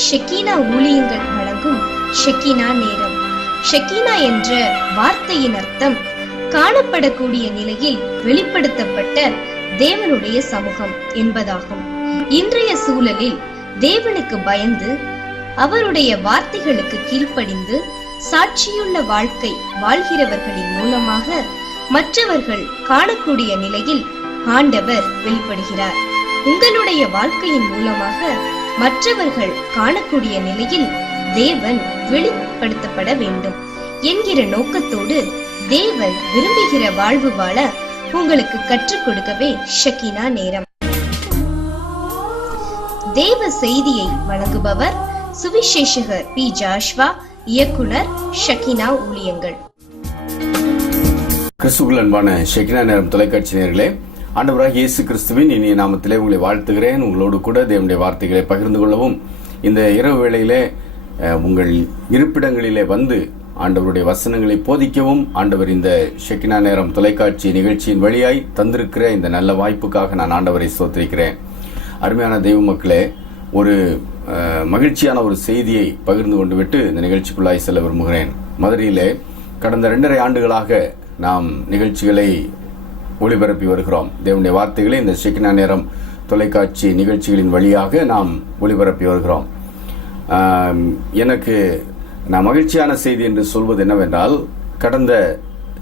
ஷெக்கீனா ஊழியங்கள் வழங்கும் ஷெக்கீனா நேரம். ஷெக்கீனா என்ற வார்த்தையின் அர்த்தம் காணப்படக்கூடிய நிலையில் வெளிப்படுத்தப்பட்ட தேவனுடைய சமூகம் என்பதாகும். இன்றைய சூழலில் தேவனுக்கு பயந்து அவருடைய வார்த்தைகளுக்கு கீழ்ப்படிந்து சாட்சியுள்ள வாழ்க்கை வாழ்கிறவர்களின் மூலமாக மற்றவர்கள் காணக்கூடிய நிலையில் ஆண்டவர் வெளிப்படுகிறார். உங்களுடைய வாழ்க்கையின் மூலமாக மற்றவர்கள் காணக்கூடிய நிலையில் தேவன் வெளிப்படுத்தப்பட வேண்டும் என்கிற நோக்கத்தோடு தேவன் விரும்புகிற வாழ்வு வாழ உங்களுக்கு கற்றுக் கொடுக்கவே ஷெக்கீனா நேரம். தேவ செய்தியை வழங்குபவர் சுவிசேஷகர் பி. ஜாஷ்வா, இயக்குனர், ஷெக்கீனா ஊழியங்கள். கிறிஸ்துவுக்குள் அன்பான ஷெக்கீனா நேரம் தொலைக்காட்சி நேயர்களே, ஆண்டவராகிய இயேசு கிறிஸ்துவின் இனிய நாமத்திலே உங்களை வாழ்த்துகிறேன். உங்களோடு கூட தேவனுடைய வார்த்தைகளை பகிர்ந்து கொள்ளவும் இந்த இரவு வேளையிலே உங்கள் இருப்பிடங்களிலே வந்து ஆண்டவருடைய வசனங்களை போதிக்கவும் ஆண்டவர் இந்த ஷெக்கீனா நேரம் தொலைக்காட்சி நிகழ்ச்சியின் வழியாய் தந்திருக்கிற இந்த நல்ல வாய்ப்புக்காக நான் ஆண்டவரை ஸ்தோத்திரிக்கிறேன். அருமையான தெய்வ மக்களே, ஒரு மகிழ்ச்சியான ஒரு செய்தியை பகிர்ந்து கொண்டு விட்டு இந்த நிகழ்ச்சிக்குள்ளாய் செல்ல விரும்புகிறேன். மதுரையிலே கடந்த 2.5 ஆண்டுகளாக நாம் நிகழ்ச்சிகளை ஒளிபரப்பி வருகிறோம். தேவனுடைய வார்த்தைகளை இந்த ஷெக்கீனா நேரம் தொலைக்காட்சி நிகழ்ச்சிகளின் வழியாக நாம் ஒளிபரப்பி வருகிறோம். எனக்கு நான் மகிழ்ச்சியான செய்தி என்று சொல்வது என்னவென்றால், கடந்த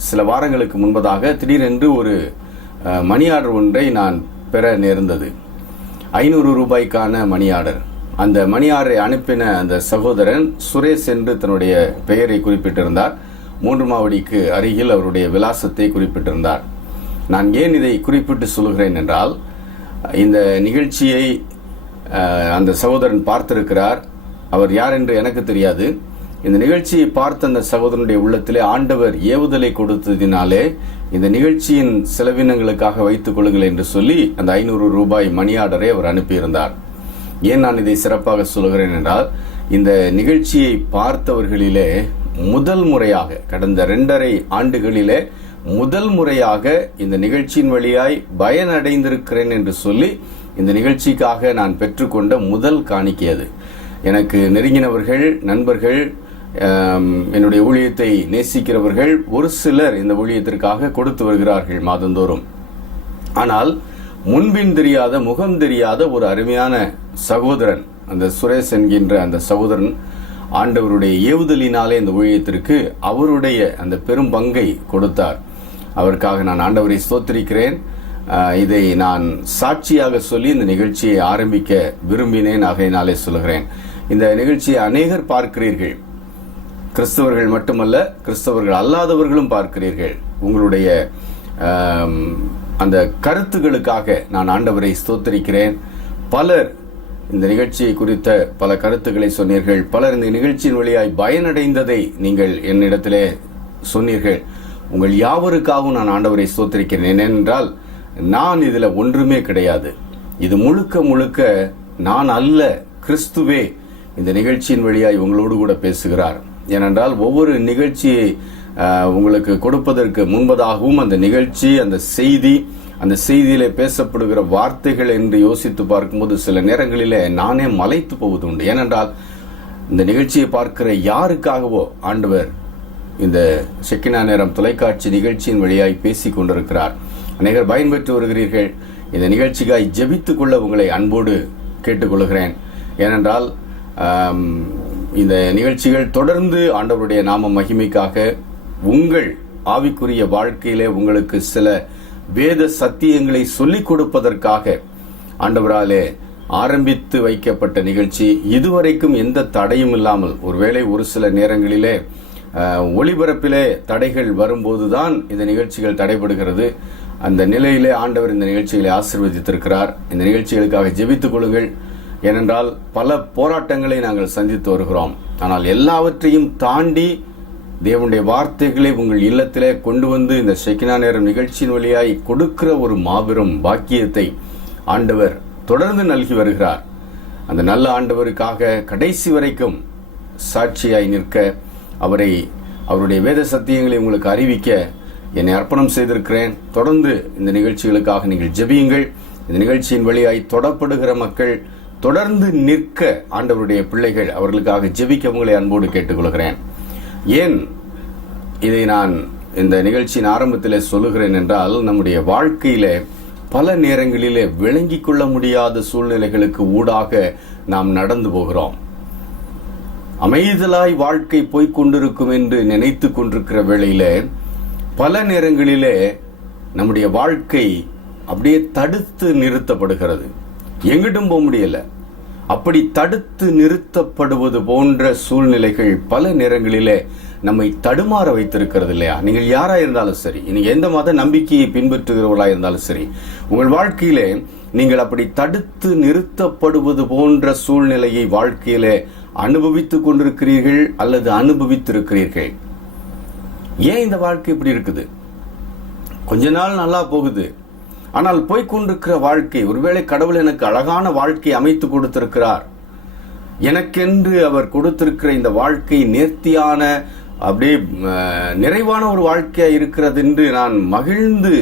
சில வாரங்களுக்கு முன்பதாக திடீரென்று ஒரு மணி ஆர்டர் ஒன்றை நான் பெற நேர்ந்தது. 500 ரூபாய்க்கான மணி ஆர்டர். அந்த மணி ஆர்டரை அனுப்பின அந்த சகோதரன் சுரேஷ் என்று தன்னுடைய பெயரை குறிப்பிட்டிருந்தார். 3 மாவடிக்கு அருகில் அவருடைய விலாசத்தை குறிப்பிட்டிருந்தார். நான் ஏன் இதை குறிப்பிட்டு சொல்கிறேன் என்றால், இந்த நிகழ்ச்சியை அந்த சகோதரன் பார்த்திருக்கிறார். அவர் யார் என்று எனக்கு தெரியாது. இந்த நிகழ்ச்சியை பார்த்த அந்த சகோதரனுடைய உள்ளத்திலே ஆண்டவர் ஏவுதலை கொடுத்ததினாலே இந்த நிகழ்ச்சியின் செலவினங்களுக்காக வைத்துக் கொள்ளுங்கள் என்று சொல்லி அந்த 500 ரூபாய் மணி ஆர்டரை அவர் அனுப்பியிருந்தார். ஏன் நான் இதை சிறப்பாக சொல்கிறேன் என்றால், இந்த நிகழ்ச்சியை பார்த்தவர்களிலே முதல் முறையாக கடந்த 2.5 ஆண்டுகளிலே முதல் முறையாக இந்த நிகழ்ச்சியின் வழியாய் பயனடைந்திருக்கிறேன் என்று சொல்லி இந்த நிகழ்ச்சிக்காக நான் பெற்றுக்கொண்ட முதல் காணிக்கை அது. எனக்கு நெருங்கினவர்கள், நண்பர்கள், என்னுடைய ஊழியத்தை நேசிக்கிறவர்கள் ஒரு சிலர் இந்த ஊழியத்திற்காக கொடுத்து வருகிறார்கள் மாதந்தோறும். ஆனால் முன்பின் தெரியாத, முகம் தெரியாத ஒரு அருமையான சகோதரன், அந்த சுரேஷ் என்கின்ற அந்த சகோதரன் ஆண்டவருடைய ஏவுதலினாலே இந்த ஊழியத்திற்கு அவருடைய அந்த பெரும் பங்கை கொடுத்தார். அவருக்காக நான் ஆண்டவரை ஸ்தோத்திரிக்கிறேன். இதை நான் சாட்சியாக சொல்லி இந்த நிகழ்ச்சியை ஆரம்பிக்க விரும்பினேன். ஆகையினாலே சொல்கிறேன், இந்த நிகழ்ச்சியை அநேகர் பார்க்கிறீர்கள். கிறிஸ்தவர்கள் மட்டுமல்ல, கிறிஸ்தவர்கள் அல்லாதவர்களும் பார்க்கிறீர்கள். உங்களுடைய அந்த கருத்துக்களுக்காக நான் ஆண்டவரை ஸ்தோத்திரிக்கிறேன். பலர் இந்த நிகழ்ச்சியை குறித்த பல கருத்துக்களை சொன்னீர்கள். பலர் இந்த நிகழ்ச்சியின் வழியாய் பயனடைந்ததை நீங்கள் என்னிடத்திலே சொன்னீர்கள். உங்கள் யாவருக்காகவும் நான் ஆண்டவரை ஸ்தோத்திரிக்கிறேன். ஏனென்றால் நான் இதுல ஒன்றுமே கிடையாது. இது முழுக்க முழுக்க நான் அல்ல, கிறிஸ்துவே இந்த நிகழ்ச்சியின் வழியாய் உங்களோடு கூட பேசுகிறார். ஏனென்றால் ஒவ்வொரு நிகழ்ச்சியை உங்களுக்கு கொடுப்பதற்கு முன்பதாகவும் அந்த நிகழ்ச்சி, அந்த செய்தி, அந்த செய்தியிலே பேசப்படுகிற வார்த்தைகள் என்று யோசித்து பார்க்கும்போது சில நேரங்களிலே நானே மலைத்து போவது உண்டு. ஏனென்றால் இந்த நிகழ்ச்சியை பார்க்கிற யாருக்காகவோ ஆண்டவர் இந்த ஷெக்கீனா நேரம் தொலைக்காட்சி நிகழ்ச்சியின் வழியாய் பேசிக் கொண்டிருக்கிறார். அநேகர் பயன்பெற்று வருகிறீர்கள். இந்த நிகழ்ச்சிக்காய் ஜெபித்துக் கொள்ள உங்களை அன்போடு கேட்டுக்கொள்கிறேன். ஏனென்றால் இந்த நிகழ்ச்சிகள் தொடர்ந்து ஆண்டவருடைய நாம மகிமைக்காக உங்கள் ஆவிக்குரிய வாழ்க்கையிலே உங்களுக்கு சில வேத சத்தியங்களை சொல்லிக் கொடுப்பதற்காக ஆண்டவராலே ஆரம்பித்து வைக்கப்பட்ட நிகழ்ச்சி. இதுவரைக்கும் எந்த தடையும் இல்லாமல், ஒருவேளை ஒரு சில நேரங்களிலே ஒளிபரப்பிலே தடைகள் வரும்போதுதான் இந்த நிகழ்ச்சிகள் தடைபடுகிறது. அந்த நிலையிலே ஆண்டவர் இந்த நிகழ்ச்சிகளை ஆசீர்வதித்திருக்கிறார். இந்த நிகழ்ச்சிகளுக்காக ஜெபித்துக் கொள்ளுங்கள். ஏனென்றால் பல போராட்டங்களை நாங்கள் சந்தித்து வருகிறோம். ஆனால் எல்லாவற்றையும் தாண்டி தேவனுடைய வார்த்தைகளை உங்கள் இல்லத்திலே கொண்டு வந்து இந்த ஷெக்கீனா நேரம் நிகழ்ச்சியின் வழியாய் கொடுக்கிற ஒரு மாபெரும் பாக்கியத்தை ஆண்டவர் தொடர்ந்து நல்கி வருகிறார். அந்த நல்ல ஆண்டவருக்காக கடைசி வரைக்கும் சாட்சியாய் நிற்க, அவருடைய வேத சத்தியங்களை உங்களுக்கு அறிவிக்க என்னை அர்ப்பணம் செய்திருக்கிறேன். தொடர்ந்து இந்த நிகழ்ச்சிகளுக்காக நீங்கள் ஜெபியுங்கள். இந்த நிகழ்ச்சியின் வழியாய் தொடப்படுகிற மக்கள் தொடர்ந்து நிற்க ஆண்டவருடைய பிள்ளைகள் அவர்களுக்காக ஜெபிக்க உங்களை அன்போடு கேட்டுக்கொள்கிறேன். ஏன் இதை நான் இந்த நிகழ்ச்சியின் ஆரம்பத்தில் சொல்லுகிறேன் என்றால், நம்முடைய வாழ்க்கையில பல நேரங்களிலே விளங்கிக் கொள்ள முடியாத சூழ்நிலைகளுக்கு ஊடாக நாம் நடந்து போகிறோம். அமைதலாய் வாழ்க்கை போய்கொண்டிருக்கும் என்று நினைத்து கொண்டிருக்கிற வேளையில பல நேரங்களிலே நம்முடைய வாழ்க்கை அப்படியே தடுத்து நிறுத்தப்படுகிறது. எங்கிட்டும் போக முடியல. அப்படி தடுத்து நிறுத்தப்படுவது போன்ற சூழ்நிலைகள் பல நேரங்களிலே நம்மை தடுமாற வைத்திருக்கிறது இல்லையா? நீங்கள் யாரா இருந்தாலும் சரி, நீங்க எந்த மத நம்பிக்கையை பின்பற்றுகிறவர்களா இருந்தாலும் சரி, உங்கள் வாழ்க்கையிலே நீங்கள் அப்படி தடுத்து நிறுத்தப்படுவது போன்ற சூழ்நிலையை வாழ்க்கையிலே அனுபவித்துக் கொண்டிருக்கிறீர்கள் அல்லது அனுபவித்திருக்கிறீர்கள். ஏன் இந்த வாழ்க்கை இப்படி இருக்குது? கொஞ்ச நாள் நல்லா போகுது, ஆனால் போய்கொண்டிருக்கிற வாழ்க்கை, ஒருவேளை கடவுள் எனக்கு அழகான வாழ்க்கை அமைத்து கொடுத்திருக்கிறார், எனக்கென்று அவர் கொடுத்திருக்கிற இந்த வாழ்க்கை நேர்த்தியான அப்படியே நிறைவான ஒரு வாழ்க்கையா இருக்கிறது என்று நான் மகிழ்ந்து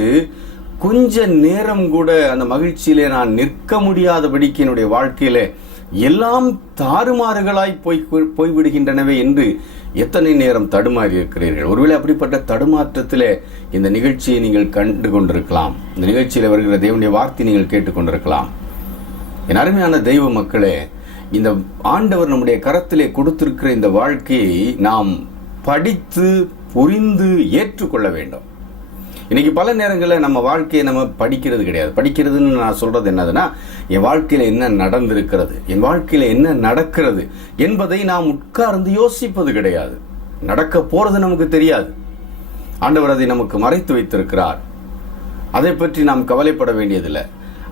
கொஞ்ச நேரம் கூட அந்த மகிழ்ச்சியிலே நான் நிற்க முடியாதபடிக்கு என்னுடைய வாழ்க்கையில எல்லாம் தாறுமாறுகளாய் போய்விடுகின்றனவே என்று எத்தனை நேரம் தடுமாறி இருக்கிறீர்கள். ஒருவேளை அப்படிப்பட்ட தடுமாற்றத்திலே இந்த நிகழ்ச்சியை நீங்கள் கண்டு கொண்டிருக்கலாம். இந்த நிகழ்ச்சியில் வருகிற தேவனுடைய வார்த்தை நீங்கள் கேட்டுக்கொண்டிருக்கலாம். என் அருமையான தெய்வ மக்களே, இந்த ஆண்டவர் நம்முடைய கரத்திலே கொடுத்திருக்கிற இந்த வாழ்க்கையை நாம் படித்து புரிந்து ஏற்றுக்கொள்ள வேண்டும். இன்னைக்கு பல நேரங்களில் நம்ம வாழ்க்கையை நம்ம படிக்கிறது கிடையாது. படிக்கிறதுன்னு நான் சொல்றது என்னதுன்னா, என் வாழ்க்கையில என்ன நடந்திருக்கிறது, என் வாழ்க்கையில என்ன நடக்கிறது என்பதை நாம் உட்கார்ந்து யோசிப்பது கிடையாது. நடக்க போறது நமக்கு தெரியாது. ஆண்டவர் அதை நமக்கு மறைத்து வைத்திருக்கிறார். அதை பற்றி நாம் கவலைப்பட வேண்டியதில்லை.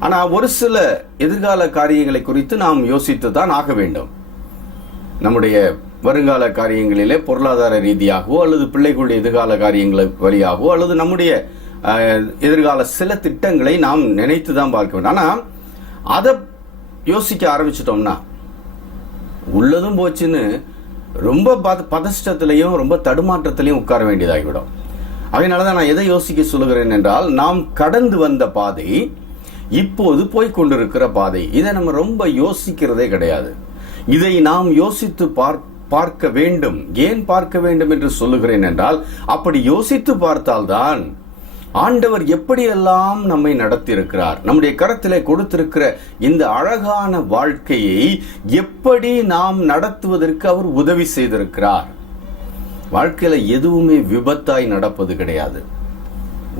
ஆனா ஒரு சில எதிர்கால காரியங்களை குறித்து நாம் யோசித்து தான் ஆக வேண்டும். நம்முடைய வருங்கால காரியங்களிலே பொருளாதார ரீதியாகவோ அல்லது பிள்ளைகளுடைய எதிர்கால காரியங்களை வழியாகவோ அல்லது நம்முடைய எதிர்கால சில திட்டங்களை நாம் நினைத்து தான் பார்க்க வேண்டும். ஆனா அதை யோசிக்க ஆரம்பிச்சிட்டோம்னா உள்ளதும் போச்சுன்னு ரொம்ப பதஷ்டத்திலையும் ரொம்ப தடுமாற்றத்திலையும் உட்கார வேண்டியதாகிவிடும். அதனாலதான் நான் எதை யோசிக்க சொல்லுகிறேன் என்றால், நாம் கடந்து வந்த பாதை, இப்போது போய்கொண்டிருக்கிற பாதை, இதை நம்ம ரொம்ப யோசிக்கிறதே கிடையாது. இதை நாம் யோசித்து பார்க்க வேண்டும். ஏன் பார்க்க வேண்டும் என்று சொல்லுகிறேன் என்றால், அப்படி யோசித்து பார்த்தால்தான் ஆண்டவர் எப்படியெல்லாம் நம்மை நடத்தியிருக்கிறார், நம்முடைய கரத்திலே கொடுத்திருக்கிற இந்த அழகான வாழ்க்கையை எப்படி நாம் நடத்துவதற்கு அவர் உதவி செய்திருக்கிறார். வாழ்க்கையில எதுவுமே விபத்தாய் நடப்பது கிடையாது.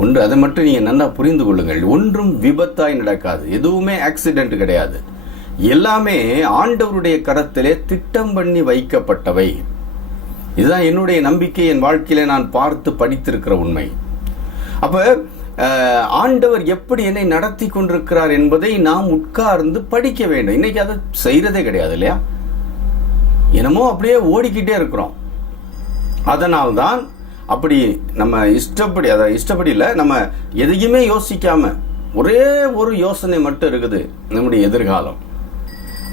ஒன்று, அதை மட்டும் நீங்க நல்லா புரிந்து கொள்ளுங்கள். ஒன்றும் விபத்தாய் நடக்காது. எதுவுமே ஆக்சிடென்ட் கிடையாது. எல்லாமே ஆண்டவருடைய கரத்திலே திட்டம் பண்ணி வைக்கப்பட்டவை. இதுதான் என்னுடைய நம்பிக்கை. என் வாழ்க்கையில நான் பார்த்து படித்திருக்கிற உண்மை. அப்ப ஆண்டவர் எப்படி என்னை நடத்தி கொண்டிருக்கிறார் என்பதை நாம் உட்கார்ந்து படிக்க வேண்டும். இன்னைக்கு அதை செய்யறதே கிடையாது இல்லையா? என்னமோ அப்படியே ஓடிக்கிட்டே இருக்கிறோம். அதனால்தான் அப்படி நம்ம இஷ்டப்படி இல்லை, நம்ம எதையுமே யோசிக்காம ஒரே ஒரு யோசனை மட்டும் இருக்குது, நம்முடைய எதிர்காலம்.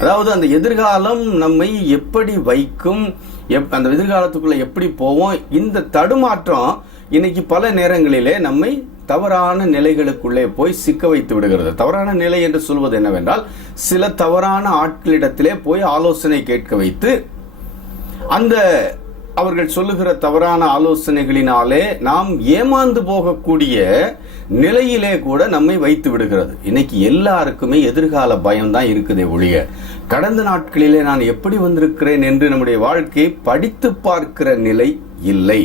அதாவது அந்த எதிர்காலம் நம்மை எப்படி வைக்கும், அந்த எதிர்காலத்துக்குள்ள எப்படி போவோம். இந்த தடுமாற்றம் இன்னைக்கு பல நேரங்களிலே நம்மை தவறான நிலைகளுக்குள்ளே போய் சிக்க வைத்து விடுகிறது. தவறான நிலை என்று சொல்வது என்னவென்றால், சில தவறான ஆட்களிடத்திலே போய் ஆலோசனை கேட்க வைத்து அந்த அவர்கள் சொல்லுகிற தவறான ஆலோசனைகளினாலே நாம் ஏமாந்து போகக்கூடிய நிலையிலே கூட நம்மை வைத்து விடுகிறது. இன்னைக்கு எல்லாருக்குமே எதிர்கால பயம் தான் இருக்குதே ஒழிய, கடந்த நாட்களிலே நான் எப்படி வந்திருக்கிறேன் என்று நம்முடைய வாழ்க்கையை படித்து பார்க்கிற நிலை இல்லை.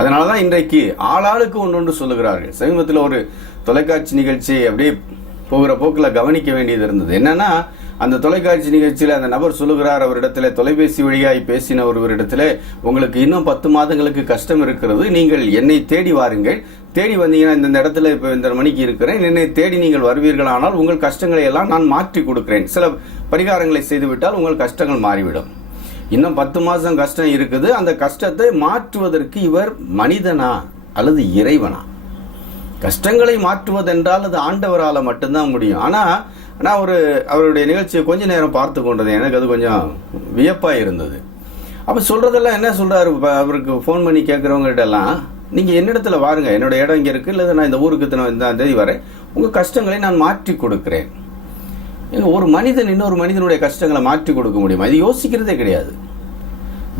அதனாலதான் இன்றைக்கு ஆளாளுக்கு ஒன்று சொல்லுகிறார்கள். சமீபத்தில் ஒரு தொலைக்காட்சி நிகழ்ச்சியை அப்படியே போகிற போக்கில் கவனிக்க வேண்டியது இருந்தது. என்னன்னா, அந்த தொலைக்காட்சி நிகழ்ச்சியில அந்த நபர் சொல்லுகிறார், அவரிடத்துல தொலைபேசி வழியாய் பேசின ஒருவரிடத்துல, உங்களுக்கு இன்னும் 10 மாதங்களுக்கு கஷ்டம் இருக்கிறது, நீங்கள் என்னை தேடி வாருங்கள், தேடி வந்தீங்கன்னா இந்த இடத்துல இப்ப இந்த மணிக்கு இருக்கிறேன், என்னை தேடி நீங்கள் வருவீர்களானால் உங்கள் கஷ்டங்களை எல்லாம் நான் மாற்றி கொடுக்கிறேன், சில பரிகாரங்களை செய்துவிட்டால் உங்கள் கஷ்டங்கள் மாறிவிடும். இன்னும் 10 மாசம் கஷ்டம் இருக்குது, அந்த கஷ்டத்தை மாற்றுவதற்கு இவர் மனிதனா அல்லது இறைவனா? கஷ்டங்களை மாற்றுவதென்றால் அது ஆண்டவரால மட்டும்தான் முடியும். ஆனா நான் அவருடைய நிகழ்ச்சியை கொஞ்ச நேரம் பார்த்து கொண்டது, எனக்கு அது கொஞ்சம் வியப்பா இருந்தது. அப்ப சொல்றதெல்லாம் என்ன சொல்றாரு, அவருக்கு போன் பண்ணி கேட்கறவங்ககிட்ட எல்லாம், நீங்க என்னிடத்துல வாருங்க, என்னோட இடம் இங்க இருக்கு, இல்ல நான் இந்த ஊருக்கு இந்த தேதி வரேன், உங்க கஷ்டங்களை நான் மாற்றி கொடுக்கிறேன். ஒரு மனிதன் இன்னொரு மனிதனுடைய கஷ்டங்களை மாற்றி கொடுக்க முடியும்? அது யோசிக்கிறதே கிடையாது.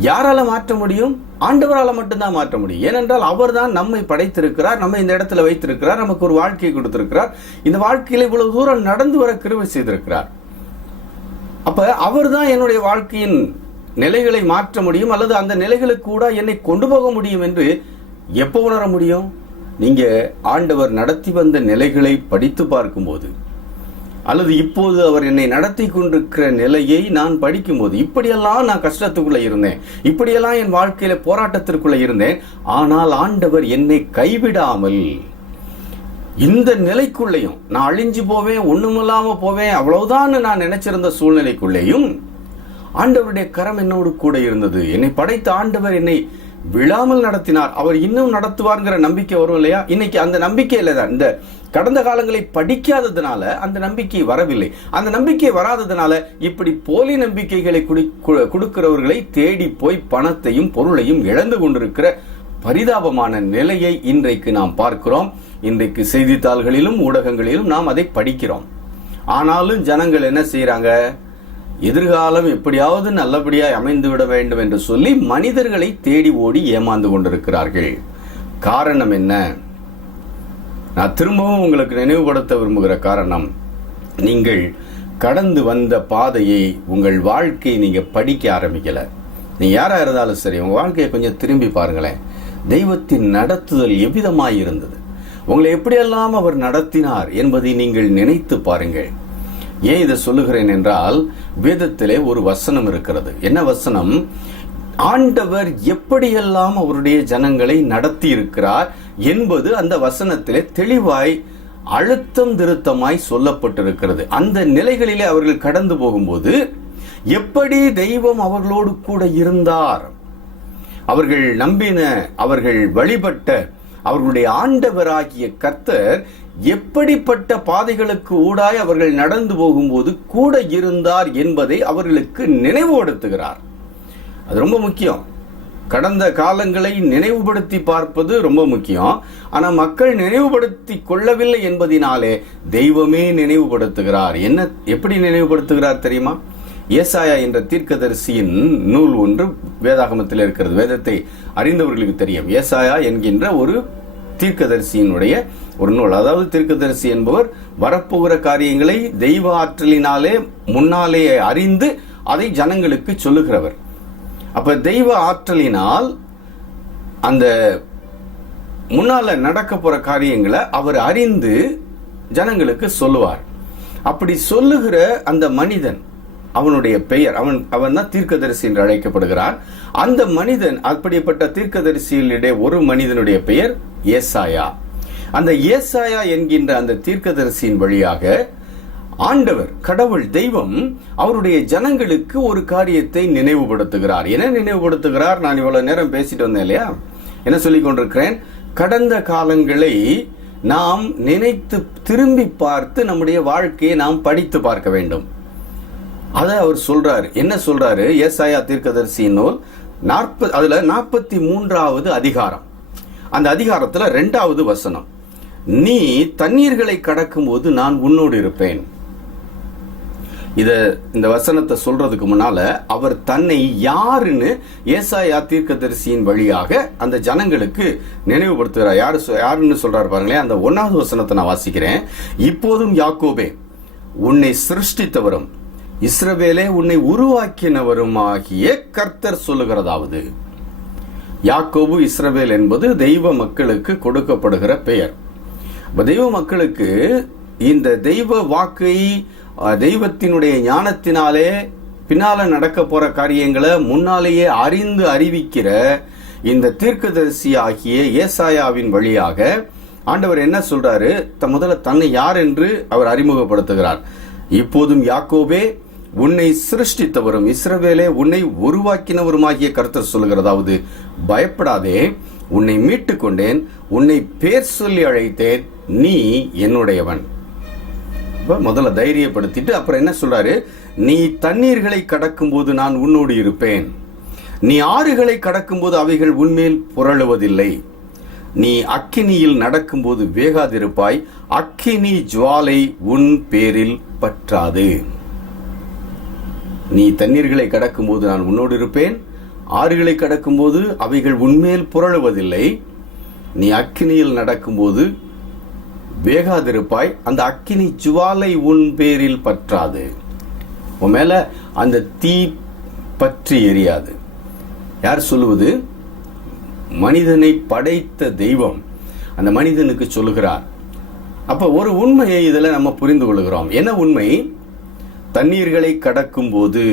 யாரால மாற்ற முடியும்? ஆண்டவரால் மட்டும்தான் மாற்ற முடியும். ஏனென்றால் அவர் தான் நம்மை படைத்திருக்கிறார், நம்மை இந்த இடத்துல வைத்திருக்கிறார், நமக்கு ஒரு வாழ்க்கையை கொடுத்திருக்கிறார், இந்த வாழ்க்கையில இவ்வளவு தூரம் நடந்து வர கிருபை செய்திருக்கிறார். அப்ப அவர் தான் என்னுடைய வாழ்க்கையின் நிலைகளை மாற்ற முடியும், அல்லது அந்த நிலைகளுக்கு கூட என்னை கொண்டு போக முடியும் என்று எப்போ உணர முடியும்? நீங்க ஆண்டவர் நடத்தி வந்த நிலைகளை படித்து பார்க்கும்போது, அல்லது இப்போது அவர் என்னை நடத்தி கொண்டிருக்கிற நிலையை நான் படிக்கும்போது, இப்படியெல்லாம் நான் கஷ்டத்துக்குள்ள இருந்தேன், இப்படியெல்லாம் என் வாழ்க்கையில போராட்டத்திற்குள்ள இருந்தேன், ஆனால் ஆண்டவர் என்னை கைவிடாமல் இந்த நிலைக்குள்ளேயும், நான் அழிஞ்சு போவேன், ஒண்ணுமில்லாம போவேன், அவ்வளவுதான் நான் நினைச்சிருந்த சூழ்நிலைக்குள்ளேயும் ஆண்டவருடைய கரம் என்னோடு கூட இருந்தது. என்னை படைத்த ஆண்டவர் என்னை விழாமல் நடத்தினார். அவர் இன்னும் நடத்துவார்ங்கிற நம்பிக்கை வரும் இல்லையா? இன்னைக்கு அந்த நம்பிக்கையில தான், இந்த கடந்த காலங்களை படிக்காததுனால அந்த நம்பிக்கை வரவில்லை. அந்த நம்பிக்கை வராததுனால இப்படி போலி நம்பிக்கைகளை கொடுக்கிறவர்களை தேடி போய் பணத்தையும் பொருளையும் இழந்து கொண்டிருக்கிற பரிதாபமான நிலையை இன்றைக்கு நாம் பார்க்கிறோம். இன்றைக்கு செய்தித்தாள்களிலும் ஊடகங்களிலும் நாம் அதை படிக்கிறோம். ஆனாலும் ஜனங்கள் என்ன செய்யறாங்க? எதிர்காலம் எப்படியாவது நல்லபடியாய் அமைந்து விட வேண்டும் என்று சொல்லி மனிதர்களை தேடி ஓடி ஏமாந்து கொண்டிருக்கிறார்கள். காரணம் என்ன? நான் திரும்பவும் உங்களுக்கு நினைவுபடுத்த விரும்புகிற காரணம், நீங்கள் கடந்து வந்த பாதையை, உங்கள் வாழ்க்கையை நீங்க படிக்க ஆரம்பிக்கல. நீங்க யாரா இருந்தாலும் சரி, உங்க வாழ்க்கையை கொஞ்சம் திரும்பி பாருங்களேன். தெய்வத்தின் நடத்துதல் எவ்விதமாய் இருந்தது, உங்களை எப்படியெல்லாம் அவர் நடத்தினார் என்பதை நீங்கள் நினைத்து பாருங்கள். ஏன் இதை சொல்லுகிறேன் என்றால், வேதத்திலே ஒரு வசனம் இருக்கிறது. என்ன வசனம்? ஆண்டவர் எப்படியெல்லாம் அவருடைய ஜனங்களை நடத்தி இருக்கிறார் என்பது அந்த வசனத்திலே தெளிவாய் அழுத்தம் திருத்தமாய் சொல்லப்பட்டிருக்கிறது. அந்த நிலைகளிலே அவர்கள் கடந்து போகும்போது எப்படி தெய்வம் அவர்களோடு கூட இருந்தார், அவர்கள் நம்பின, அவர்கள் வழிபட்ட அவர்களுடைய ஆண்டவராகிய கர்த்தர் எப்படிப்பட்ட பாதைகளுக்கு ஊடாய் அவர்கள் நடந்து போகும்போது கூட இருந்தார் என்பதை அவர்களுக்கு நினைவுபடுத்துகிறார். அது ரொம்ப முக்கியம். கடந்த காலங்களை நினைவுபடுத்தி பார்ப்பது ரொம்ப முக்கியம். ஆனா மக்கள் நினைவுபடுத்தி கொள்ளவில்லை என்பதினாலே தெய்வமே நினைவுபடுத்துகிறார். என்ன, எப்படி நினைவுபடுத்துகிறார் தெரியுமா? ஏசாயா என்ற தீர்க்கதரிசியின் நூல் ஒன்று வேதாகமத்தில் இருக்கிறது. வேதத்தை அறிந்தவர்களுக்கு தெரியும். ஏசாயா என்கின்ற ஒரு தீர்க்கதரிசியினுடைய ஒரு நூல். அதாவது தீர்க்கதரிசி என்பவர் வரப்போகிற காரியங்களை தெய்வ ஆற்றலினாலே முன்னாலே அறிந்து அதை ஜனங்களுக்கு சொல்லுகிறவர். அப்ப தெய்வ ஆற்றலினால் அந்த முன்னால நடக்க போற காரியங்களை அவர் அறிந்து ஜனங்களுக்கு சொல்லுவார். அப்படி சொல்லுகிற அந்த மனிதன், அவனுடைய பெயர், அவன் தான் தீர்க்கதரிசி என்று அழைக்கப்படுகிறான். அந்த மனிதன், அப்படிப்பட்ட தீர்க்கதரிசியிலே ஒரு மனிதனுடைய பெயர் ஏசாயா. அந்த ஏசாயா என்கின்ற அந்த தீர்க்கதரிசியின் வழியாக ஆண்டவர், கடவுள், தெய்வம் அவருடைய ஜனங்களுக்கு ஒரு காரியத்தை நினைவுபடுத்துகிறார். என்ன நினைவுபடுத்துகிறார்? நான் இவ்வளவு நேரம் பேசிட்டு வந்தேன் இல்லையா? என்ன சொல்லிக் கொண்டிருக்கிறேன்? கடந்த காலங்களை நாம் நினைத்து திரும்பி பார்த்து நம்முடைய வாழ்க்கையை நாம் படித்து பார்க்க வேண்டும். அதை அவர் சொல்றாரு. என்ன சொல்றாரு? ஏசாயா தீர்க்கதரிசியின் நூல் 43வது அதிகாரம். அந்த அதிகாரத்துல 2வது வசனம், நீ தண்ணீர்களை கடக்கும் போது நான் உன்னோடு இருப்பேன். இந்த வசனத்தை சொல்றதுக்கு முன்னால அவர் தன்னை யாருன்னு ஏசாயா தீர்க்கதரிசியின் வழியாக அந்த ஜனங்களுக்கு நினைவுபடுத்துகிறார். யாருன்னு சொல்றாரு பாருங்களேன். அந்த 1வது வசனத்தை நான் வாசிக்கிறேன். இப்போதும் யாக்கோபே, உன்னை சிருஷ்டித்தவரும் இஸ்ரவேலே உன்னை உருவாக்கினவருமாகிய கர்த்தர் சொல்லுகிறதாவது. யாக்கோபு, இஸ்ரவேல் என்பது தெய்வ மக்களுக்கு கொடுக்கப்படுகிற பெயர். தெய்வ மக்களுக்கு இந்த தெய்வ வாக்கை, தெய்வத்தினுடைய ஞானத்தினாலே பின்னால நடக்க போற காரியங்களை முன்னாலேயே அறிந்து அறிவிக்கிற இந்த தீர்க்கதரிசி ஆகிய ஏசாயாவின் வழியாக ஆண்டவர் என்ன சொல்றாரு? முதல்ல தன்னை யார் என்று அவர் அறிமுகப்படுத்துகிறார். இப்போதும் யாக்கோபே, உன்னை சிருஷ்டித்தவரும் இஸ்ரவேலே உன்னை உருவாக்கினவருமாகிய கர்த்தர் சொல்லுகிறதாவது, பயப்படாதே, உன்னை மீட்டுக் கொண்டேன், உன்னை பேர் சொல்லி அழைத்தேன், நீ என்னுடையவன். முதல்ல தைரியப்படுத்திட்டு அப்புறம் என்ன சொல்றாரு? நீ தண்ணீர்களை கடக்கும் போது நான் உன்னோடு இருப்பேன், நீ ஆறுகளை கடக்கும் போது அவைகள் உன்மேல் புரளுவதில்லை. நீ அக்கினியில் நடக்கும்போது வேகாதிருப்பாய், அக்கினி ஜுவாலை உன் பேரில் பற்றாது. நீ தண்ணீர்களை கடக்கும்போது நான் உன்னோடு இருப்பேன், ஆறுகளை கடக்கும்போது அவைகள் உன்மேல் புரளுவதில்லை. நீ அக்கினியில் நடக்கும்போது வேகாதிருப்பாய், அந்த அக்கினி ஜுவாலை உன் பேரில் பற்றாது. உன் மேல அந்த தீ பற்றி எரியாது. யார் சொல்லுவது? மனிதனை படைத்த தெய்வம் அந்த மனிதனுக்கு சொல்லுகிறார். அப்ப ஒரு உண்மையை இதுல நம்ம புரிந்து கொள்கிறோம். என்ன உண்மை? தண்ணீர்களை கடக்கும் போது,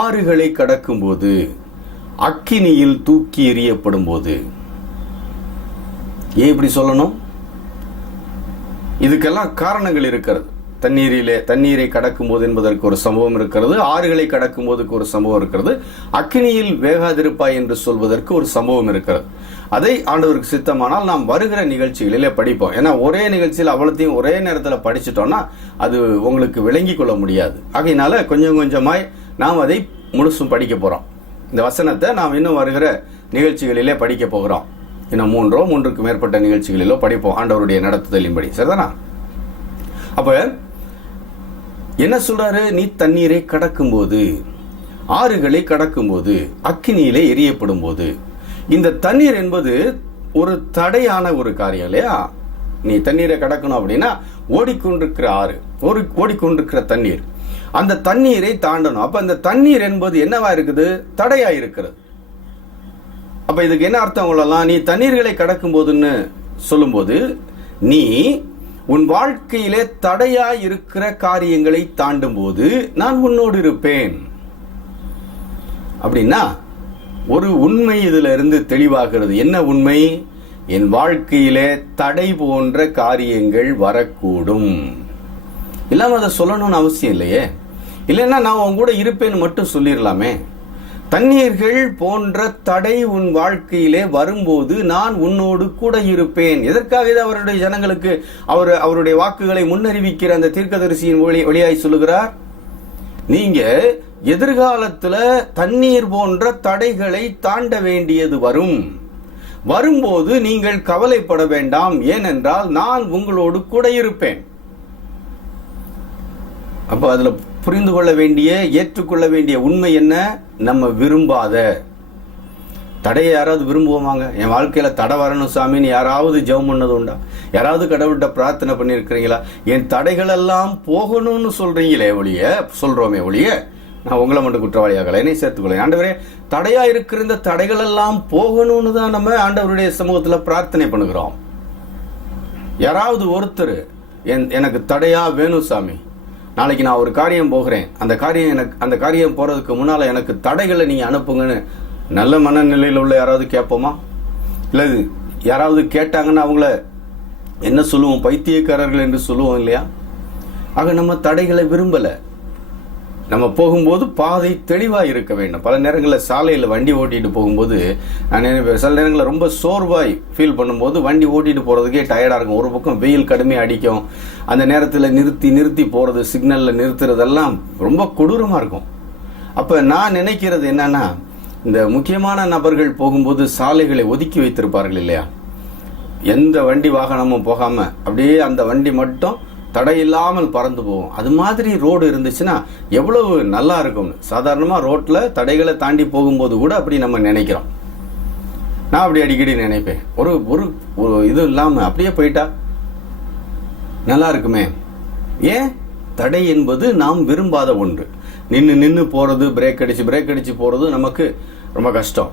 ஆறுகளை கடக்கும் போது, அக்கினியில் தூக்கி எறியப்படும் போது. ஏன் இப்படி சொல்லணும்? இதுக்கெல்லாம் காரணங்கள் இருக்கிறது. தண்ணீரை கடக்கும் போது என்பதற்கு ஒரு சம்பவம் இருக்கிறது, ஆறுகளை கடக்கும் போதுக்கு ஒரு சம்பவம் இருக்கிறது, அக்கினியில் வேகாதிருப்பாய் என்று சொல்வதற்கு ஒரு சம்பவம் இருக்கிறது. அதை ஆண்டவருக்கு சித்தமானால் நாம் வருகிற நிகழ்ச்சிகளிலே படிப்போம். ஏன்னா ஒரே நிகழ்ச்சியில் அவ்வளத்தையும் ஒரே நேரத்தில் படிச்சுட்டோம்னா அது உங்களுக்கு விளங்கி கொள்ள முடியாது. ஆகையினால கொஞ்சம் கொஞ்சமாய் நாம் அதை முழுசும் படிக்க போறோம். இந்த வசனத்தை நாம் இன்னும் வருகிற நிகழ்ச்சிகளிலே படிக்க போகிறோம். இன்னும் 3க்கு மேற்பட்ட நிகழ்ச்சிகளிலோ படிப்போம் ஆண்டவருடைய நடத்துதலின்படி. சரிதானா? அப்ப என்ன சொல்றாரு? நீ தண்ணீரை கடக்கும் போது, ஆறுகளை கடக்கும் போது, அக்கினியிலே எரியப்படும் போது. இந்த தண்ணீர் என்பது ஒரு தடையான ஒரு காரியம் இல்லையா? நீ தண்ணீரை கடக்கணும் அப்படின்னா ஓடிக்கொண்டிருக்கிற ஆறு, ஓடிக்கொண்டிருக்கிற தண்ணீர், அந்த தண்ணீரை தாண்டணும். அப்ப அந்த தண்ணீர் என்பது என்னவா இருக்குது? தடையா இருக்கிறது. அப்ப இதுக்கு என்ன அர்த்தம் கொள்ளலாம்? நீ தண்ணீர்களை கடக்கும் போதுன்னு சொல்லும் போது, நீ உன் வாழ்க்கையிலே தடையா இருக்கிற காரியங்களை தாண்டும் போது நான் உன்னோடு இருப்பேன். அப்படின்னா ஒரு உண்மை இதுல இருந்து தெளிவாகிறது. என்ன உண்மை? என் வாழ்க்கையிலே தடை போன்ற காரியங்கள் வரக்கூடும். இல்லாம அதை சொல்லணும்னு அவசியம் இல்லையே. இல்லைன்னா நான் உன் கூட இருப்பேன்னு மட்டும் சொல்லிடலாமே. தண்ணீர்கள் போன்ற தடை உன் வாழ்க்கையிலே வரும்போது நான் உன்னோடு கூட இருப்பேன். எதற்காக அவருடைய ஜனங்களுக்கு அவருடைய வாக்குகளை முன்னறிவிக்கிற அந்த தீர்க்கதரிசியின் வழியாய் சொல்லுகிறார்? நீங்க எதிர்காலத்துல தண்ணீர் போன்ற தடைகளை தாண்ட வேண்டியது வரும்போது நீங்கள் கவலைப்பட வேண்டாம், ஏனென்றால் நான் உங்களோடு கூட இருப்பேன். அப்ப அதுல புரிந்து கொள்ள வேண்டிய, ஏற்றுக்கொள்ள வேண்டிய உண்மை என்ன? நம்ம விரும்பாத தடையை யாராவது விரும்புவாங்க? என் வாழ்க்கையில தடை வரணும் சாமின்னு யாராவது ஜெபம் பண்ணது உண்டா? யாராவது கடவுள்கிட்ட பிரார்த்தனை பண்ணியிருக்கிறீங்களா? என் தடைகள் எல்லாம் போகணும்னு சொல்றோமே ஒழிய நான் உங்களை மட்டும் குற்றவாளியாகல, என்னை சேர்த்துக்கொள்ள. ஆண்டவரே, தடையா இருக்கிற இந்த தடைகள் எல்லாம் போகணும்னு தான் நம்ம ஆண்டவருடைய சமூகத்துல பிரார்த்தனை பண்ணுகிறோம். யாராவது ஒருத்தர் எனக்கு தடையா வேணும் சாமி, நாளைக்கு நான் ஒரு காரியம் போகிறேன், அந்த காரியம் போறதுக்கு முன்னால எனக்கு தடைகளை நீங்க அனுப்புங்கன்னு நல்ல மனநிலையில் உள்ள யாராவது கேட்போமா? இல்ல யாராவது கேட்டாங்கன்னா அவங்கள என்ன சொல்லுவோம்? பைத்தியக்காரர்கள் என்று சொல்லுவோம் இல்லையா? ஆக நம்ம தடைகளை விரும்பல. நம்ம போகும்போது பாதை தெளிவா இருக்க வேண்டும். பல நேரங்களில் சாலையில் வண்டி ஓட்டிட்டு போகும்போது நான் சில நேரங்களில் ரொம்ப சோர்வாய் ஃபீல் பண்ணும்போது வண்டி ஓட்டிட்டு போறதுக்கே டயர்டா இருக்கும். ஒரு பக்கம் வெயில் கடுமையாக அடிக்கும். அந்த நேரத்தில் நிறுத்தி போறது, சிக்னல்ல நிறுத்துறதெல்லாம் ரொம்ப கொடூரமா இருக்கும். அப்ப நான் நினைக்கிறது என்னன்னா, இந்த முக்கியமான நபர்கள் போகும்போது சாலைகளை ஒதுக்கி வைத்திருப்பார்கள் இல்லையா? எந்த வண்டி வாகனமும் போகாம அப்படியே அந்த வண்டி மட்டும் தடையில்லாமல் பறந்து போகும். அது மாதிரி ரோடு இருந்துச்சுன்னா எவ்வளவு நல்லா இருக்கும். சாதாரணமா ரோட்ல தடைகளை தாண்டி போகும்போது கூட அப்படி நம்ம நினைக்கிறோம். நான் அப்படி அடிக்கடி நினைப்பேன், ஒரு இது இல்லாம அப்படியே போயிட்டா நல்லா இருக்குமே. ஏன்? தடை என்பது நாம் விரும்பாத ஒன்று. நின்று போறது, பிரேக் அடிச்சு போறது நமக்கு ரொம்ப கஷ்டம்.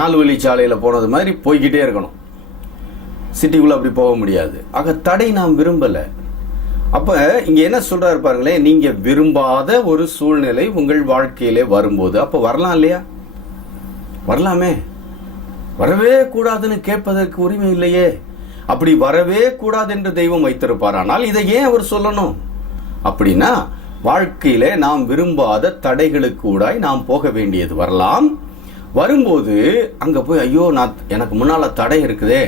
4 வழி சாலையில போனது மாதிரி போய்கிட்டே இருக்கணும். சிட்டிக்குள்ள அப்படி போக முடியாது. ஆக தடை நாம் விரும்பல. அப்ப இங்க என்ன சொல்றாரு பாருங்களேன், நீங்க விரும்பாத ஒரு சூழ்நிலை உங்கள் வாழ்க்கையிலே வரும்போது அப்ப வரலாம் இல்லையா? வரலாமே. வரவே கூடாதுன்னு கேட்பதற்கு உரிமை இல்லையே. அப்படி வரவே கூடாது என்று தெய்வம் வைத்திருப்பார். ஆனால் இதை ஏன் அவர் சொல்லணும்? அப்படின்னா வாழ்க்கையிலே நாம் விரும்பாத தடைகளுக்கு கூடாய் நாம் போக வேண்டியது வரலாம். வரும்போது அங்க போய் ஐயோ எனக்கு முன்னால தடை இருக்குதே,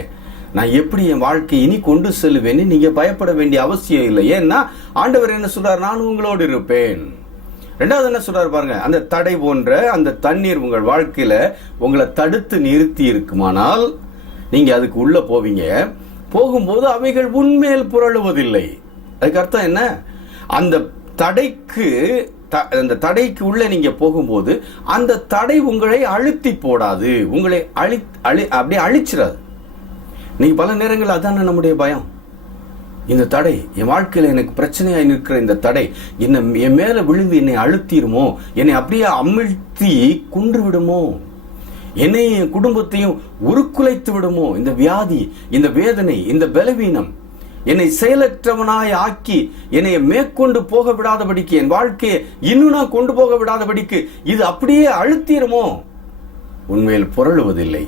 நான் எப்படி என் வாழ்க்கை இனி கொண்டு செல்வேன்னு நீங்க பயப்பட வேண்டிய அவசியம் இல்லை. ஏன்னா ஆண்டவர் என்ன சொல்றார்? நான் உங்களோடு இருப்பேன். ரெண்டாவது என்ன சொல்றாரு பாருங்க, அந்த தடை போன்ற அந்த தண்ணீர் உங்கள் வாழ்க்கையில உங்களை தடுத்து நிறுத்தி இருக்குமானால் நீங்க அதுக்கு உள்ள போவீங்க. போகும்போது அவைகள் உண்மையில் புரளுவதில்லை. அதுக்கு அர்த்தம் என்ன? அந்த தடைக்கு உள்ள நீங்க போகும்போது அந்த தடை உங்களை அழுத்தி போடாது, உங்களை அப்படியே அழிச்சிடாது. நீங்க பல நேரங்கள் அதான நம்முடைய பயம். இந்த தடை என் வாழ்க்கையில எனக்கு பிரச்சனையாய் நிற்கிற இந்த தடை என் மேல விழுந்து என்னை அழுத்திடுமோ, என்னை அப்படியே அமிழ்த்தி குன்று விடுமோ, என்னையும் என் குடும்பத்தையும் உருக்குலைத்து விடுமோ, இந்த வியாதி, இந்த வேதனை, இந்த பலவீனம் என்னை செயலற்றவனாய் ஆக்கி என்னை மேற்கொண்டு போக விடாதபடிக்கு, என் வாழ்க்கையை இன்னும் நான் கொண்டு போக விடாதபடிக்கு இது அப்படியே அழுத்திடுமோ. உண்மையில் புரளுவதில்லை.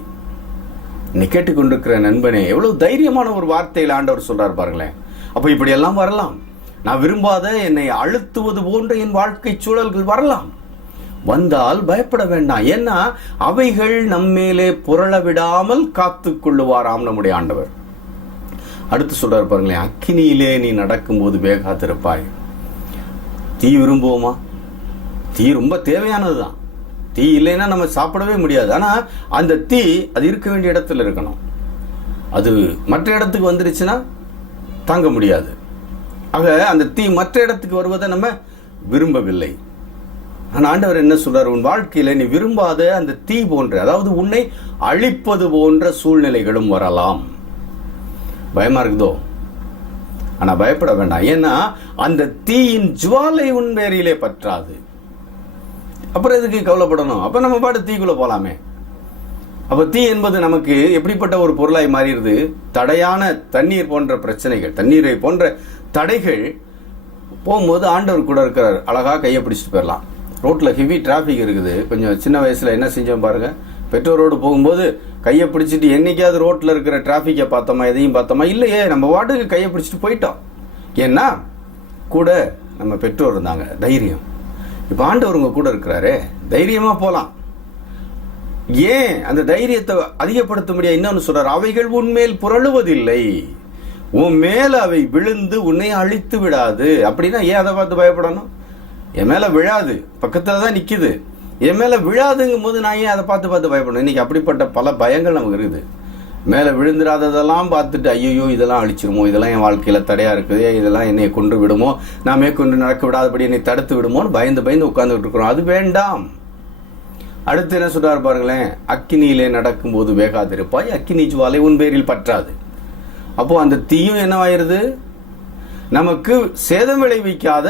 நீ கேட்டுக்கொண்டிருக்கிற நண்பனே, எவ்வளவு தைரியமான ஒரு வார்த்தையில் ஆண்டவர் சொல்றார் பாருங்களேன். அப்ப இப்படி எல்லாம் வரலாம். நான் விரும்பாத என்னை அழுத்துவது போன்ற என் வாழ்க்கை சூழல்கள் வரலாம். வந்தால் பயப்பட வேண்டாம். ஏன்னா அவைகள் நம்மேலே புரள விடாமல் காத்து கொள்ளுவாராம் நம்முடைய ஆண்டவர். அடுத்து சொல்றாரு பாருங்களேன், அக்கினியிலே நீ நடக்கும்போது வேகாத்திருப்பாய். தீ விரும்புவோமா? தீ ரொம்ப தேவையானதுதான். தீ இல்லைன்னா நம்ம சாப்பிடவே முடியாது. ஆனா அந்த தீ அது இருக்க வேண்டிய இடத்துல இருக்கணும். அது மற்ற இடத்துக்கு வந்துருச்சுன்னா தாங்க முடியாது. ஆக அந்த தீ மற்ற இடத்துக்கு வருவதை நம்ம விரும்பவில்லை. ஆனா ஆண்டவர் என்ன சொல்றாரு, உன் வாழ்க்கையில நீ விரும்பாத அந்த தீ போன்ற, அதாவது உன்னை அழிப்பது போன்ற சூழ்நிலைகளும் வரலாம். பயமா இருக்குதோ? ஆனா பயப்பட வேண்டாம். ஏன்னா அந்த தீயின் ஜுவாலை உன் பேரிலே பற்றாது. அப்புறம் எதுக்கு கவலைப்படணும்? அப்ப நம்ம பாட்டு தீக்குள்ள போலாமே. அப்ப தீ என்பது நமக்கு எப்படிப்பட்ட ஒரு பொருளாய் மாறிடுது? தடையான தண்ணீர் போன்ற பிரச்சனைகள், தண்ணீரை போன்ற தடைகள் போகும்போது ஆண்டவர் கூட இருக்கிறார். அழகா கையை பிடிச்சிட்டு போயிடலாம். ரோட்ல ஹெவி டிராபிக் இருக்குது. கொஞ்சம் சின்ன வயசுல என்ன செஞ்சோம் பாருங்க, பெற்றோரோடு போகும்போது கையை பிடிச்சிட்டு என்னைக்காவது ரோட்ல இருக்கிற டிராபிக்கை பார்த்தோமா, எதையும் பார்த்தோமா? இல்லையே, நம்ம வாட்டுக்கு கையை பிடிச்சிட்டு போயிட்டோம். ஏன்னா கூட நம்ம பெற்றோர் இருந்தாங்க, தைரியம். இப்ப ஆண்டவர் உங்க கூட இருக்கிறாரு, தைரியமா போலாம். ஏன் அந்த தைரியத்தை அதிகப்படுத்த முடியாது? இன்னொன்னு சொல்றாரு, அவைகள் உன்மேல் புரளுவதில்லை, உன் மேல அவை விழுந்து உன்னை அழித்து விடாது. அப்படின்னா ஏன் அதை பார்த்து பயப்படணும்? என் மேல விழாது, பக்கத்துல தான் நிக்குது, என் மேல விழாதுங்கும் போது நான் ஏன் அதை பார்த்து பயப்படணும்? இன்னைக்கு அப்படிப்பட்ட பல பயங்கள் நமக்கு இருக்குது. மேல விழுந்துடாததெல்லாம் பார்த்துட்டு ஐயோ இதெல்லாம் அழிச்சிருமோ, இதெல்லாம் என் வாழ்க்கையில தடையா இருக்குது, இதெல்லாம் என்னை கொண்டு விடுமோ, நான் மேற்கொண்டு நடக்க விடாதபடி என்னை தடுத்து விடுமோன்னு பயந்து உட்கார்ந்துட்டு இருக்கிறோம். அது வேண்டாம். அடுத்து என்ன சொல்றாரு பாருங்களேன், அக்கினியிலே நடக்கும்போது வேகாதிருப்பாய், அக்கினி ஜுவாலை உன் பேரில் பற்றாது. அப்போ அந்த தீயும் என்னவாயிருது? நமக்கு சேதம் விளைவிக்காத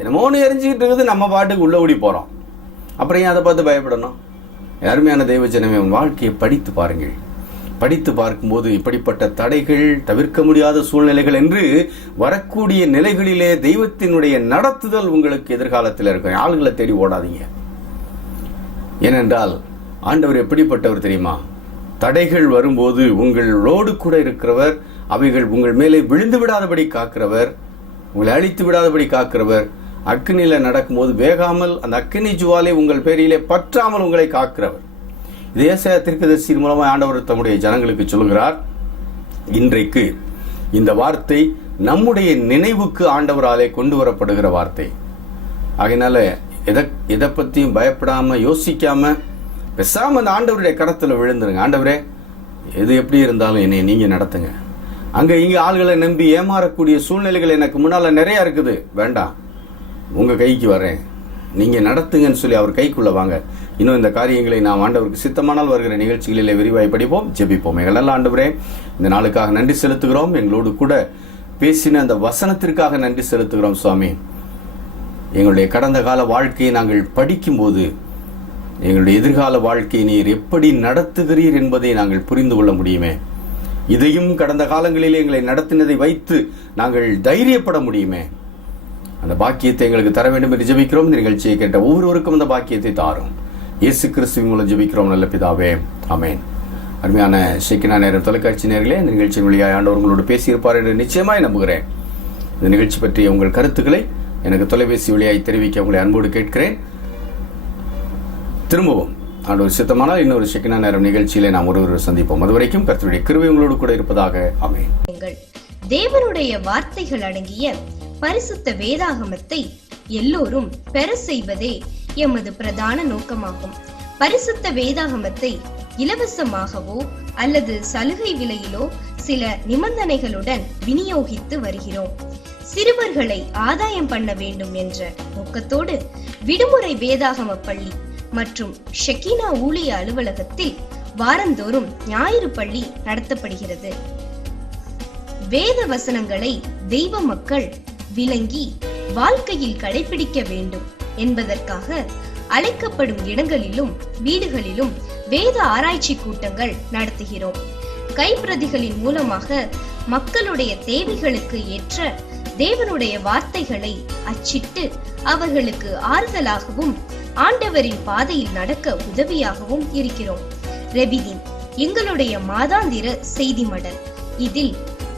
என்னமோன்னு எரிஞ்சுக்கிட்டு இருக்குது, நம்ம பாட்டுக்கு உள்ள ஓடி போறோம். அப்புறம் ஏன் அதை பார்த்து பயப்படணும்? அருமையான தெய்வ ஜனமே, உன் வாழ்க்கையை படித்து பாருங்கள். படித்து பார்க்கும்போது இப்படிப்பட்ட தடைகள், தவிர்க்க முடியாத சூழ்நிலைகள் என்று வரக்கூடிய நிலைகளிலே தெய்வத்தினுடைய நடத்துதல் உங்களுக்கு எதிர்காலத்தில் இருக்கும். ஆளுகளை தேடி ஓடாதீங்க. ஏனென்றால் ஆண்டவர் எப்படிப்பட்டவர் தெரியுமா? தடைகள் வரும்போது உங்களோடு கூட இருக்கிறவர், அவைகள் உங்கள் மேலே விழுந்து விடாதபடி காக்கிறவர், உங்களை அழித்து விடாதபடி காக்கிறவர். அக்கினியில நடக்கும்போது வேகாமல் அந்த அக்கினி ஜுவாலை உங்கள் பேரிலே பற்றாமல் உங்களை காக்கிறவர். இது ஏசாயா தீர்க்கதரிசி மூலமாக ஆண்டவர் தம்முடைய ஜனங்களுக்கு சொல்கிறார். இன்றைக்கு இந்த வார்த்தை நம்முடைய நினைவுக்கு ஆண்டவராலே கொண்டு வரப்படுகிற வார்த்தை. ஆகையினால எதை பத்தியும் பயப்படாம, யோசிக்காம, பேசாம அந்த ஆண்டவருடைய கரத்துல விழுந்துருங்க. ஆண்டவரே, எது எப்படி இருந்தாலும் என்னை நீங்க நடத்துங்க. அங்க இங்க ஆள்களை நம்பி ஏமாறக்கூடிய சூழ்நிலைகள் எனக்கு முன்னால நிறைய இருக்குது. வேண்டாம், உங்க கைக்கு வரேன், நீங்க நடத்துங்கன்னு சொல்லி அவர் கைக்குள்ள வாங்க. இன்னும் இந்த காரியங்களை நாம் ஆண்டவருக்கு சித்தமானால் வருகிற நிகழ்ச்சிகளிலே விரிவாய் படிப்போம், ஜெபிப்போம். எங்கள் நல்ல ஆண்டவரே, இந்த நாளுக்காக நன்றி செலுத்துகிறோம். எங்களோடு கூட பேசின அந்த வசனத்திற்காக நன்றி செலுத்துகிறோம் சுவாமி. எங்களுடைய கடந்த கால வாழ்க்கையை நாங்கள் படிக்கும்போது எங்களுடைய எதிர்கால வாழ்க்கையை நீர் எப்படி நடத்துகிறீர் என்பதை நாங்கள் புரிந்து கொள்ள முடியுமே. இதையும் கடந்த காலங்களிலே எங்களை நடத்தினதை வைத்து நாங்கள் தைரியப்பட முடியுமே. அந்த பாக்கியத்தை எங்களுக்கு தர வேண்டும் என்று ஜெபிக்கிறோம். இந்த நிகழ்ச்சியை கேட்ட ஒவ்வொருவருக்கும் அந்த பாக்கியத்தை தாரும். இயேசு கிறிஸ்துவின் மூலம் ஜெபிக்கிறோம் நல்ல பிதாவே, ஆமென். அருமையான ஷெக்கினா நேரம் தொலைக்காட்சி நேயர்களே, இந்த நிகழ்ச்சியின் வழியாக ஆண்டவர் உங்களோடு பேசியிருப்பார் என்று நிச்சயமாய் நம்புகிறேன். இந்த நிகழ்ச்சி பற்றிய உங்கள் கருத்துக்களை எனக்கு தொலைபேசி வழியாய் தெரிவிக்க உங்களை அன்போடு கேட்கிறேன். திரும்பவும் ஆண்டவர் சித்தமானால் இன்னொரு ஷெக்கினா நேரம் நிகழ்ச்சியிலே நாம் ஒருவர் சந்திப்போம். அதுவரைக்கும் கர்த்தருடைய கிருபை உங்களோடு கூட இருப்பதாக. ஆமென். தேவனுடைய வார்த்தைகள் அடங்கிய பரிசுத்த வேதாகமத்தை எல்லோரும் பெற செய்வதே எமது பிரதான நோக்கமாகும். பரிசுத்த வேதாகமத்தை இலவசமாகவோ அல்லது சலுகை விலையிலோ சில நிபந்தனைகளுடன் விநியோகித்து வருகிறோம். சிறுவர்களை ஆதாயம் பண்ண வேண்டும் என்ற நோக்கத்தோடு விடுமுறை வேதாகம பள்ளி மற்றும் ஷெகினா ஊழிய அலுவலகத்தில் வாரந்தோறும் ஞாயிறு பள்ளி நடத்தப்படுகிறது. வேத வசனங்களை தெய்வ மக்கள் விளங்கி வாழ்க்கையில் கடைபிடிக்க வேண்டும் என்பதற்காக அழைக்கப்படும் இடங்களிலும் வீடுகளிலும் வேத ஆராய்ச்சி கூட்டங்கள் நடத்துகிறோம். கைப்பிரதிகளின் மூலமாக மக்களுடைய தேவைகளுக்கு ஏற்ற தேவனுடைய வார்த்தைகளை அச்சிட்டு அவர்களுக்கு ஆறுதலாகவும் ஆண்டவரின் பாதையில் நடக்க உதவியாகவும் இருக்கிறோம். ரெபிதீன் எங்களுடைய மாதாந்திர செய்தி மடல். இதில்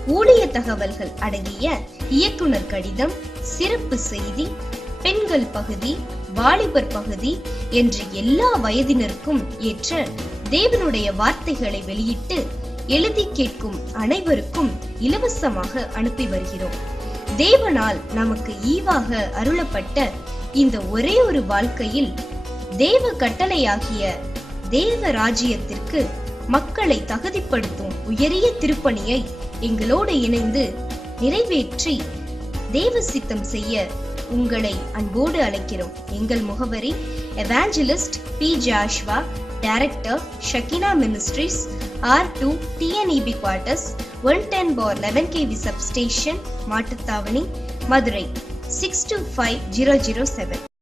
ஊழிய தகவல்கள் அடங்கிய இயக்குனர் கடிதம், சிறப்பு செய்தி, பெண்கள் பகுதி, வாலிபர் பகுதி என்று எல்லா வயதினருக்கும் ஏற்ற தேவனுடைய வார்த்தைகளை வெளியிட்டு எழுதி கேட்கும் அனைவருக்கும் இலவசமாக அனுப்பி வருகிறோம். தேவனால் நமக்கு ஈவாக அருளப்பட்ட இந்த ஒரே ஒரு வாழ்க்கையில் தேவ கட்டளையாகிய தேவ ராஜ்யத்திற்கு மக்களை தகுதிப்படுத்தும் உயரிய திருப்பணியை எங்களோடு இணைந்து நிறைவேற்றி தேவ சித்தம் செய்ய உங்களை அன்போடு அழைக்கிறோம். எங்கள் முகவரி evangelist P. Joshua, director, Shekinah ministries, R2 TNEB quarters, 110/11 kV substation, Mattuthavani, Madurai 625007.